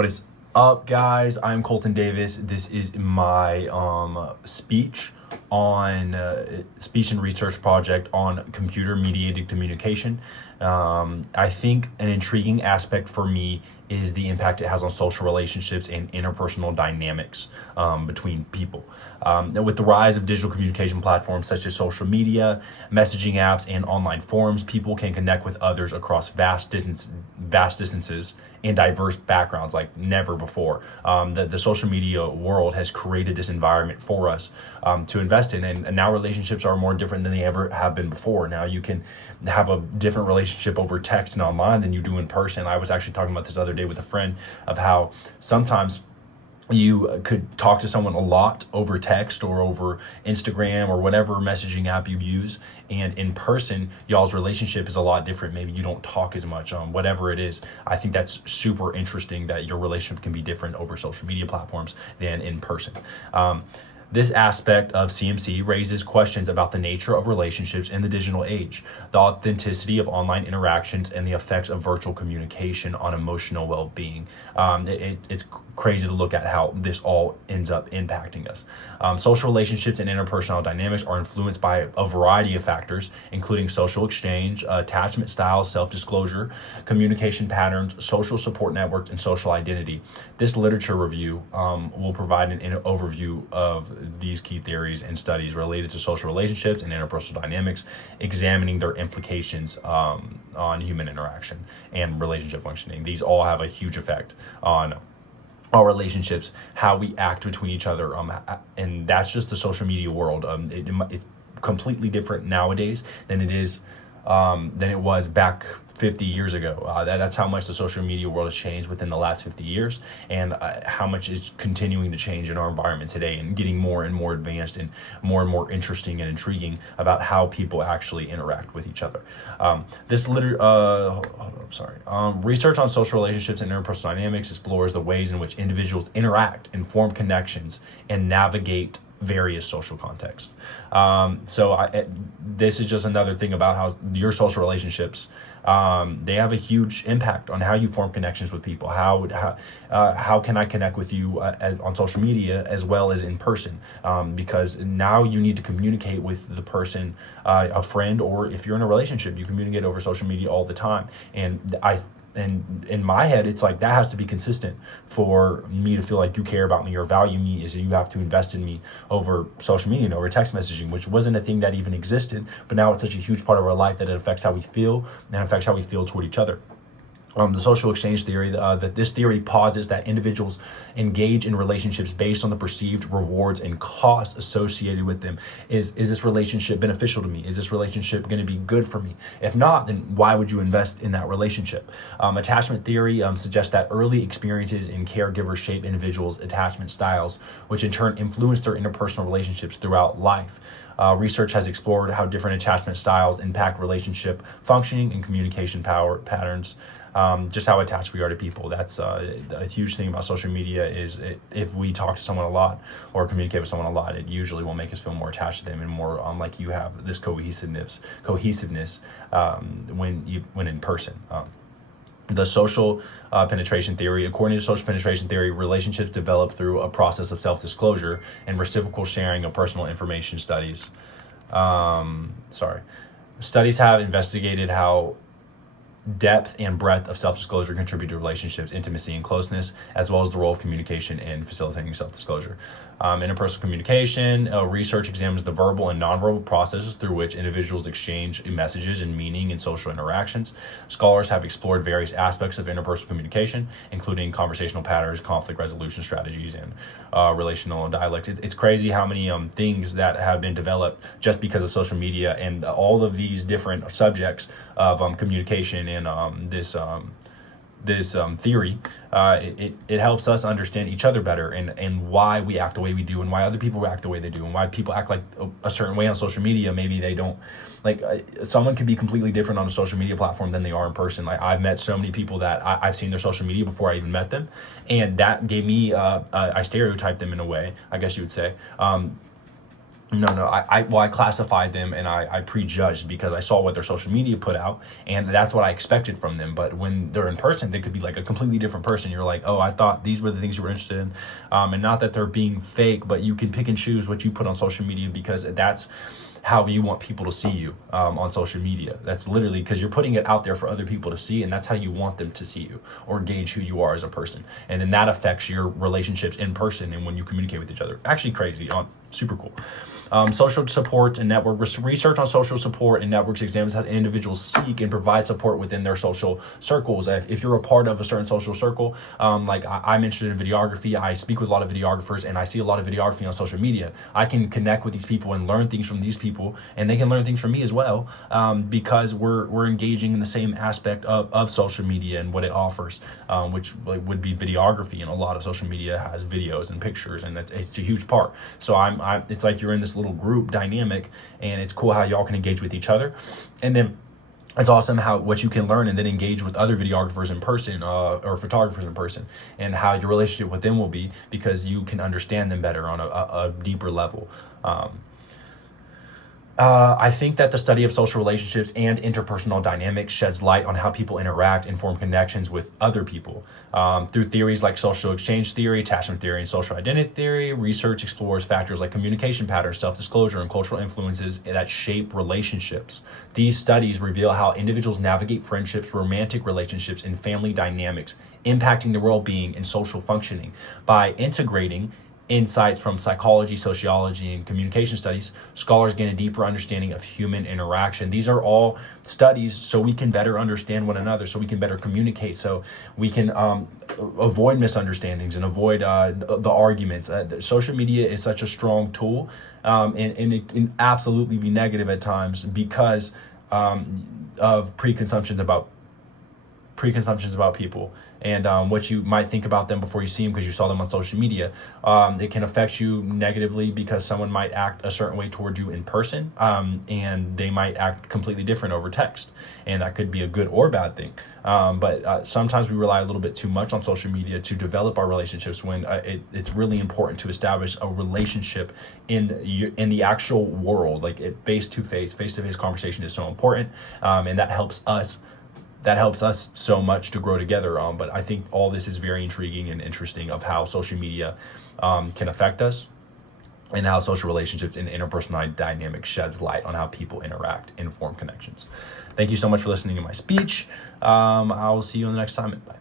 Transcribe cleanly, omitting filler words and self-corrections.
What is up, guys? I'm Colton Davis. This is my speech and research project on computer mediated communication. I think an intriguing aspect for me is the impact it has on social relationships and interpersonal dynamics between people. With the rise of digital communication platforms such as social media, messaging apps, and online forums, people can connect with others across vast distances and diverse backgrounds like never before. The social media world has created this environment for us to invest in, and now relationships are more different than they ever have been before. Now you can have a different relationship over text and online than you do in person. I was actually talking about this other day with a friend of how sometimes you could talk to someone a lot over text or over Instagram or whatever messaging app you use, and in person y'all's relationship is a lot different. Maybe you don't talk as much, whatever it is. I think that's super interesting that your relationship can be different over social media platforms than in person. This aspect of CMC raises questions about the nature of relationships in the digital age, the authenticity of online interactions, and the effects of virtual communication on emotional well-being. It's crazy to look at how this all ends up impacting us. Social relationships and interpersonal dynamics are influenced by a variety of factors, including social exchange, attachment styles, self-disclosure, communication patterns, social support networks, and social identity. This literature review will provide an overview of these key theories and studies related to social relationships and interpersonal dynamics, examining their implications on human interaction and relationship functioning. These all have a huge effect on our relationships, how we act between each other, and that's just the social media world. It's completely different nowadays than it was back 50 years ago. That's how much the social media world has changed within the last 50 years, and how much it's continuing to change in our environment today, and getting more and more advanced and more interesting and intriguing about how people actually interact with each other. Research on social relationships and interpersonal dynamics explores the ways in which individuals interact and form connections and navigate various social contexts. This is just another thing about how your social relationships, they have a huge impact on how you form connections with people. How can I connect with you on social media as well as in person? Because now you need to communicate with the person, a friend, or if you're in a relationship, you communicate over social media all the time. And in my head, it's like that has to be consistent for me to feel like you care about me or value me, is that you have to invest in me over social media and over text messaging, which wasn't a thing that even existed, but now it's such a huge part of our life that it affects how we feel and affects how we feel toward each other. The social exchange theory, that this theory posits that individuals engage in relationships based on the perceived rewards and costs associated with them. Is this relationship beneficial to me? Is this relationship going to be good for me? If not, then why would you invest in that relationship? Attachment theory suggests that early experiences and caregivers shape individuals' attachment styles, which in turn influence their interpersonal relationships throughout life. Research has explored how different attachment styles impact relationship functioning and communication patterns. Just how attached we are to people. That's a huge thing about social media, is if we talk to someone a lot or communicate with someone a lot, it usually will make us feel more attached to them and more like you have this cohesiveness when in person. The social penetration theory. According to social penetration theory, relationships develop through a process of self-disclosure and reciprocal sharing of personal information. Studies have investigated how depth and breadth of self-disclosure contribute to relationships, intimacy, and closeness, as well as the role of communication in facilitating self-disclosure. Interpersonal communication research examines the verbal and nonverbal processes through which individuals exchange messages and meaning in social interactions. Scholars have explored various aspects of interpersonal communication, including conversational patterns, conflict resolution strategies, and relational dialect. It's crazy how many things that have been developed just because of social media and all of these different subjects of communication and this theory. It helps us understand each other better, and why we act the way we do, and why other people act the way they do, and why people act like a certain way on social media. Maybe they don't. Like someone could be completely different on a social media platform than they are in person. Like I've met so many people that I've seen their social media before I even met them, and that gave me I stereotyped them in a way, I guess you would say. No. I classified them and I prejudged because I saw what their social media put out, and that's what I expected from them. But when they're in person, they could be like a completely different person. You're like, oh, I thought these were the things you were interested in. And not that they're being fake, but you can pick and choose what you put on social media because that's how you want people to see you on social media. That's literally because you're putting it out there for other people to see, and that's how you want them to see you or gauge who you are as a person. And then that affects your relationships in person and when you communicate with each other. Actually crazy, super cool. Social support and network research on social support and networks examines how individuals seek and provide support within their social circles. If you're a part of a certain social circle, like I'm interested in videography, I speak with a lot of videographers and I see a lot of videography on social media. I can connect with these people and learn things from these people, and they can learn things from me as well, because we're engaging in the same aspect of social media and what it offers, which would be videography, and a lot of social media has videos and pictures, and it's a huge part. So it's like you're in this little group dynamic, and it's cool how y'all can engage with each other. And then it's awesome what you can learn and then engage with other videographers in person, or photographers in person, and how your relationship with them will be, because you can understand them better on a deeper level. I think that the study of social relationships and interpersonal dynamics sheds light on how people interact and form connections with other people. Through theories like social exchange theory, attachment theory, and social identity theory, research explores factors like communication patterns, self-disclosure, and cultural influences that shape relationships. These studies reveal how individuals navigate friendships, romantic relationships, and family dynamics, impacting their well-being and social functioning. By integrating insights from psychology, sociology, and communication studies, scholars gain a deeper understanding of human interaction. These are all studies so we can better understand one another, so we can better communicate, so we can avoid misunderstandings and avoid the arguments. Social media is such a strong tool, and it can absolutely be negative at times because of preconceptions about people, and what you might think about them before you see them because you saw them on social media. It can affect you negatively because someone might act a certain way towards you in person, and they might act completely different over text, and that could be a good or bad thing. But sometimes we rely a little bit too much on social media to develop our relationships, when it's really important to establish a relationship in the actual world. Like face-to-face conversation is so important, and that helps us so much to grow together. But I think all this is very intriguing and interesting of how social media can affect us, and how social relationships and interpersonal dynamics sheds light on how people interact and form connections. Thank you so much for listening to my speech. I will see you on the next time. Bye.